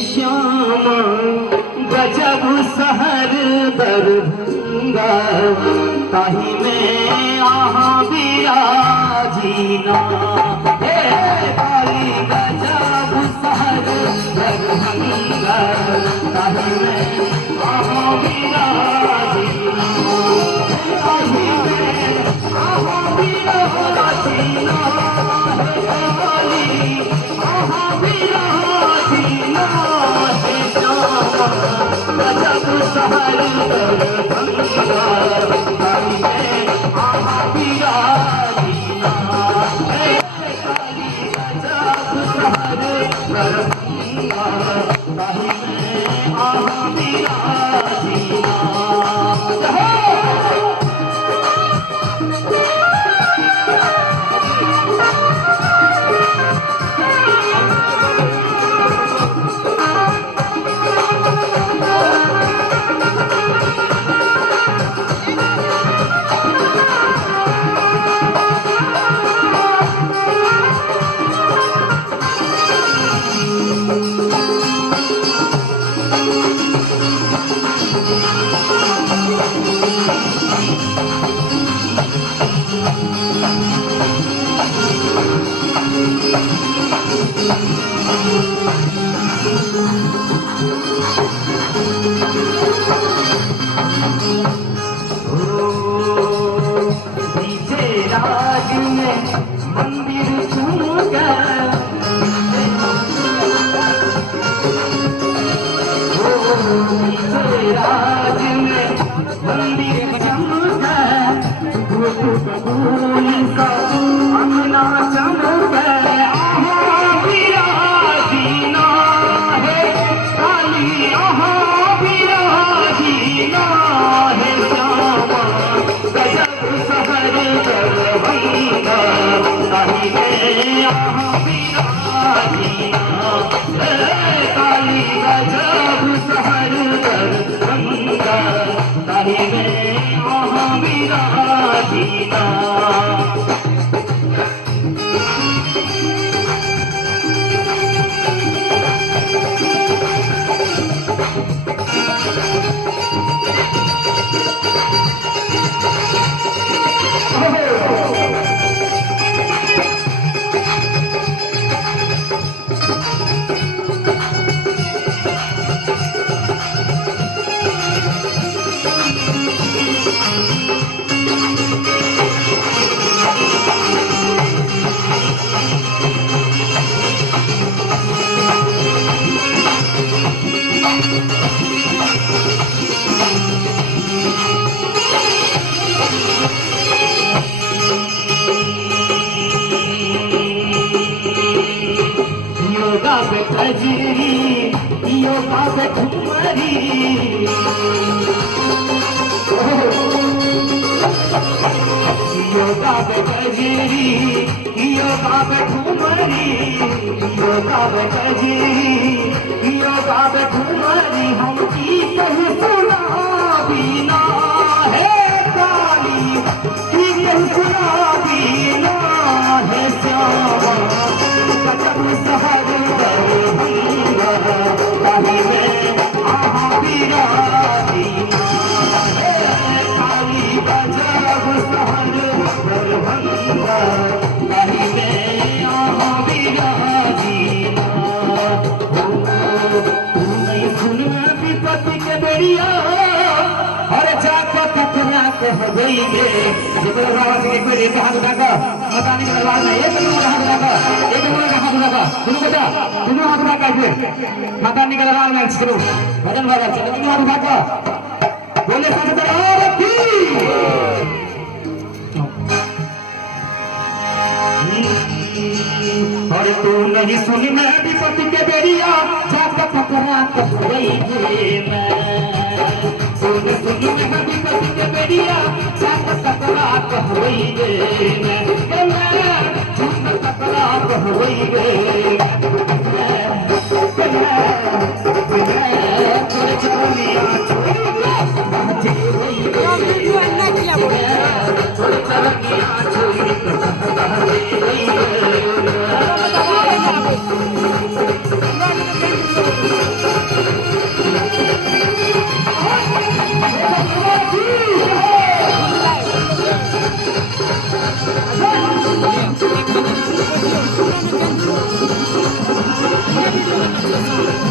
श्यामा गजब सहर दरभंगा ताही में आहा विराजीना हे काली गजब सहर दरभंगा ताही में आहा विराजीना ताही में आहा विराजीना काली आहा विराजीना गजब सहर दरभंगा ताही में आहा विराजीना हे काली गजब सहर दरभंगा ताही में आहा विराजीना राज में मंदिर चमका राज में मंदिर चमका बबूल का अंगना चमका आहा विराजीना है काली आहा विराजीना है श्यामा गजब सहर दरभंगा ताही में आहा विराजीना हे काली गजब सहर दरभंगा ताही में आहा विराजीना योगा पे कजरी योगा पे ठुमरी योगा पे कजरी योगा पे ठुमरी योगा पे कजरी योगा पे ठुमरी हम की कहीं सुना बिना है काली की कहीं सुना बिना है श्यामा गजब सहर दरभंगा ताही में आहा विराजीना हे काली गजब सहर दरभंगा ताही में आहा विराजीना तू नहीं सुनना विपत्ति के बेड़िया अरे जाकर कतना कह गई गे ये बोल बाबा से एक बार एक हाथ उठाकर पता नहीं दरबार में एक हाथ उठाकर एक हाथ उठाकर सुनो बेटा सुनो हाथ उठाकर फिर माता निकल दरबार में चलो भजन बाबा चलो तुम हाथ उठाकर बोले साथ दरबार की और तू नहीं सुन मैं विपत्ति के बेड़िया जाकर कतना कह गई मैं सुन सुन मैं विपत्ति के बेड़िया जाकर कतना कह गई मैं झूठ कतना कह गई छोड़ Thank you.